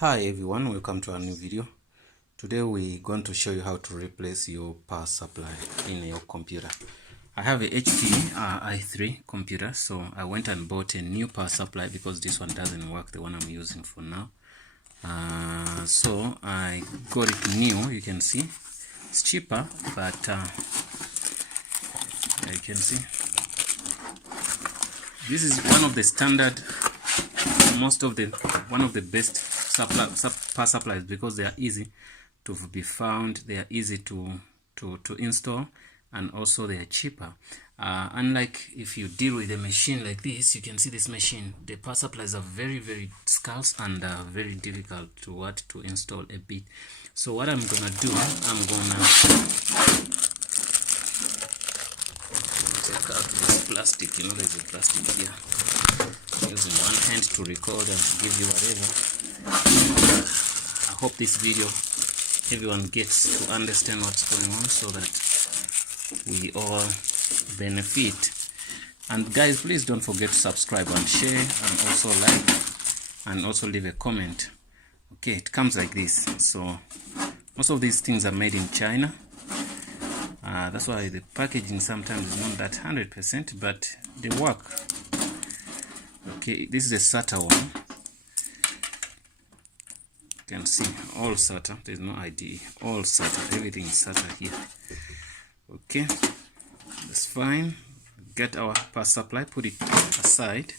Hi everyone, welcome to a new video. Today we're going to show you how to replace your power supply in your computer. I have a HP i3 computer, so I went and bought a new power supply because this one doesn't work, the one I'm using for now. So I got it new. You can see it's cheaper, but you can see this is one of the standard, one of the best power supplies because they are easy to be found, they are easy to install, and also they are cheaper. Unlike if you deal with a machine like this, you can see this machine, the power supplies are very scarce and very difficult to install a bit. So what I'm gonna do, I'm gonna take out this plastic. You know, there's a plastic here. I'm using one hand to record and to give you whatever. I hope this video everyone gets to understand what's going on so that we all benefit. And guys, please don't forget to subscribe and share, and also like, and also leave a comment. Okay, it comes like this. So most of these things are made in China. That's why the packaging sometimes is not that 100%, but they work. Okay, this is a SATA one. You can see all SATA, there's no IDE, all SATA, everything is SATA here. Okay, that's fine. Get our power supply, put it aside,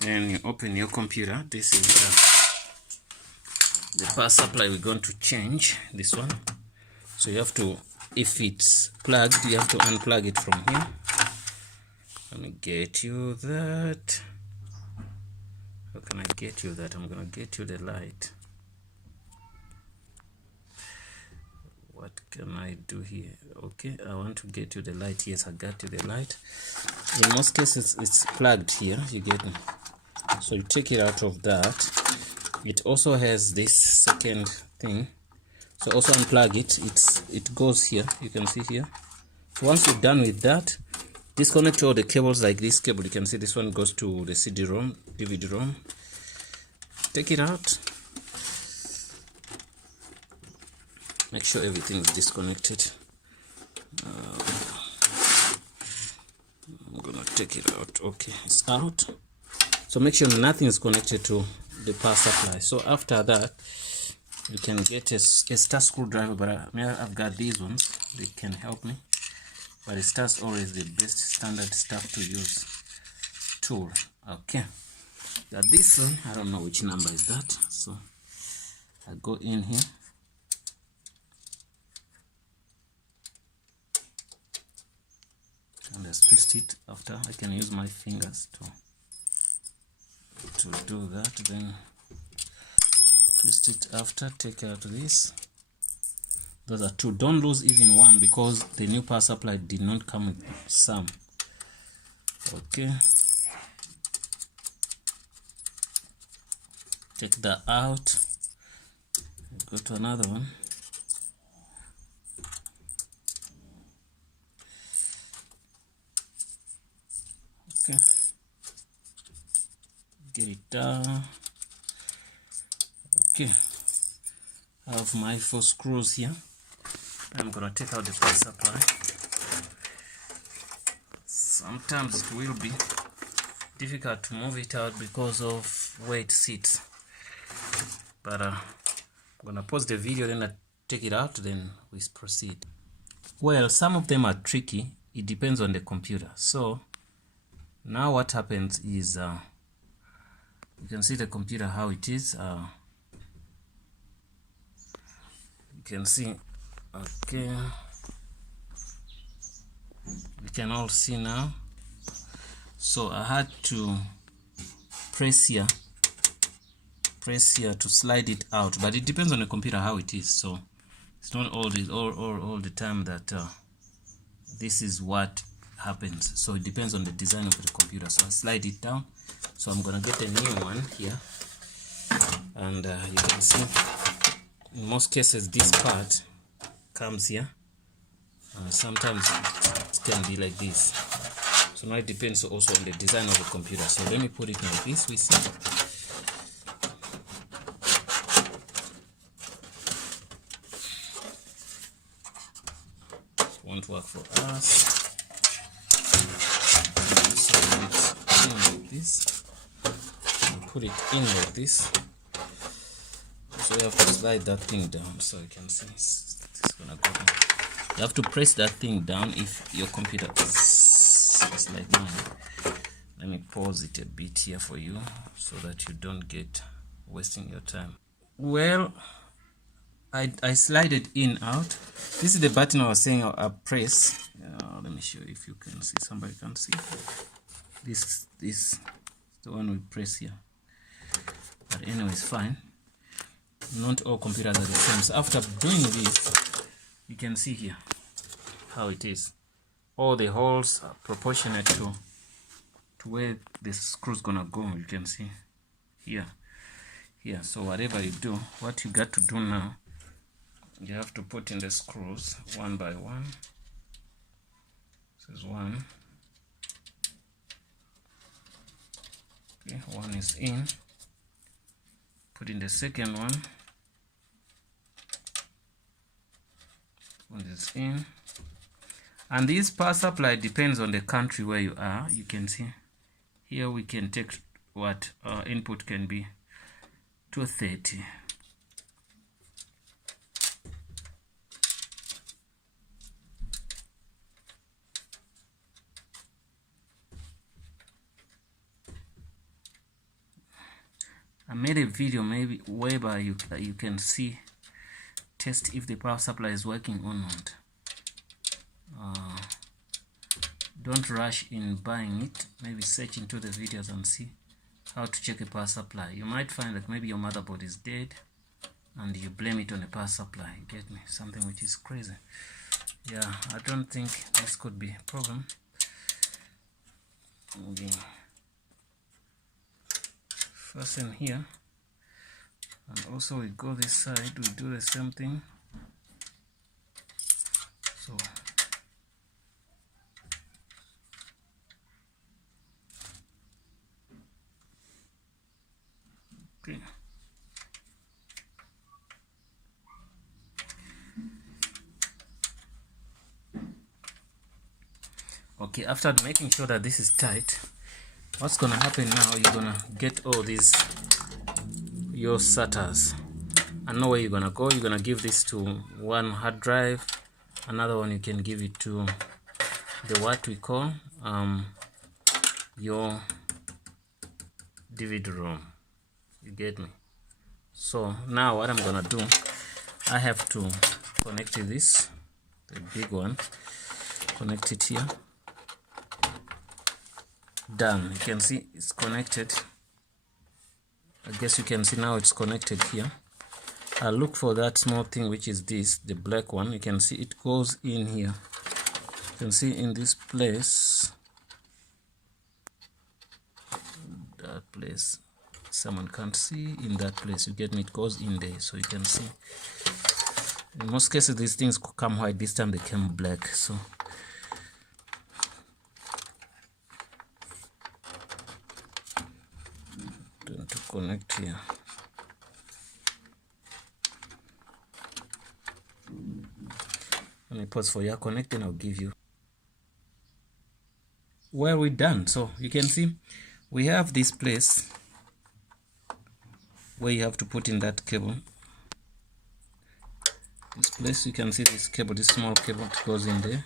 then you open your computer. This is the power supply we're going to change, this one. So you have to, if it's plugged, you have to unplug it from here. Let me get you that. How can I get you that? I'm gonna get you the light. What can I do here? Okay, I want to get you the light. Yes, I got you the light. In most cases it's plugged here, you get me. So you take it out of that. It also has this second thing, so also unplug it. It goes here, you can see here. So once you're done with that, disconnect all the cables. Like this cable, you can see this one goes to the CD-ROM, DVD-ROM. Take it out. Make sure everything is disconnected. I'm gonna take it out. Okay, it's out. So make sure nothing is connected to the power supply. So after that, you can get a star screwdriver, but I've got these ones. They can help me. But a star's always the best standard stuff to use tool. Okay. Got this one. I don't know which number is that. So I go in here. And just twist it. After I can use my fingers to do that. Then twist it after. Take out this. Those are two. Don't lose even one because the new power supply did not come with some. Okay. Take that out. Go to another one. Okay. Get it down. Okay. I have my 4 screws here. I'm gonna take out the power supply. Sometimes it will be difficult to move it out because of where it sits. But I'm gonna pause the video, then I take it out, then we proceed. Well, some of them are tricky. It depends on the computer. So now what happens is you can see the computer how it is. You can see, okay, we can all see now. So I had to press here to slide it out, but it depends on the computer how it is. So it's not all the time that this is what happens. So it depends on the design of the computer. So I slide it down. So I'm gonna get a new one here, and you can see in most cases this part comes here. Sometimes it can be like this. So now it depends also on the design of the computer. So let me put it like this. We see. won't work for us. So put it in like this, and put it in like this. So you have to slide that thing down so you can see it's gonna go down. You have to press that thing down if your computer is like mine. Let me pause it a bit here for you so that you don't get wasting your time. Well, I slide it in out. This is the button I was saying I press. Let me show you if you can see. Somebody can see. This is the one we press here. But anyway, it's fine. Not all computers are the same. So after doing this, you can see here how it is. All the holes are proportionate to where the screw's gonna go. You can see here. So whatever you do, what you got to do now, you have to put in the screws one by one. This is one. Okay, one is in. Put in the second one. One is in. And this power supply depends on the country where you are. You can see here we can take what our input can be 230. I made a video maybe whereby you can see, test if the power supply is working or not. Don't rush in buying it. Maybe search into the videos and see how to check a power supply. You might find that maybe your motherboard is dead and you blame it on a power supply. You get me? Something which is crazy. Yeah, I don't think this could be a problem. Okay. Fasten here, and also we go this side, we do the same thing. So okay. Okay, after making sure that this is tight, what's gonna happen now, you're gonna get all these your SATAs and know where you're gonna go. You're gonna give this to one hard drive, another one you can give it to the what we call your DVD-ROM. You get me? So now what I'm gonna do, I have to connect this, the big one, connect it here. Done. You can see it's connected. I guess you can see now it's connected here. I'll look for that small thing which is this, the black one. You can see it goes in here. You can see in this place, that place, someone can't see, in that place, you get me, it goes in there, so you can see. In most cases these things come white, this time they came black. So to connect here. Let me pause for your connecting. I'll give you. Well, we're done. So you can see we have this place where you have to put in that cable. This place, you can see this cable, this small cable, it goes in there.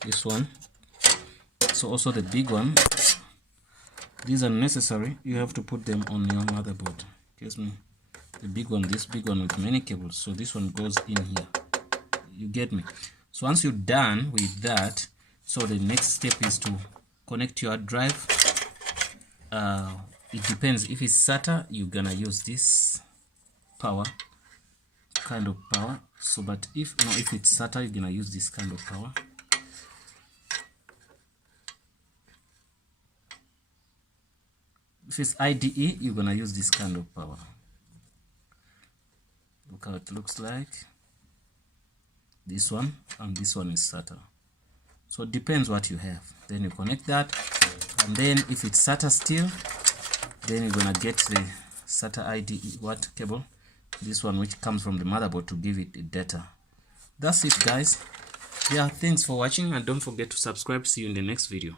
This one. So also the big one. These are necessary. You have to put them on your motherboard. Excuse me. The big one, this big one with many cables. So this one goes in here. You get me? So once you're done with that, so the next step is to connect your drive. It depends. If it's SATA, you're gonna use this power, kind of power. So, but if it's SATA, you're gonna use this kind of power. If it's IDE, you're gonna use this kind of power. Look how it looks like. This one and this one is SATA. So it depends what you have. Then you connect that, and then if it's SATA still, then you're gonna get the SATA IDE cable, this one which comes from the motherboard to give it the data. That's it, guys. yeah, thanks for watching, and don't forget to subscribe. See you in the next video.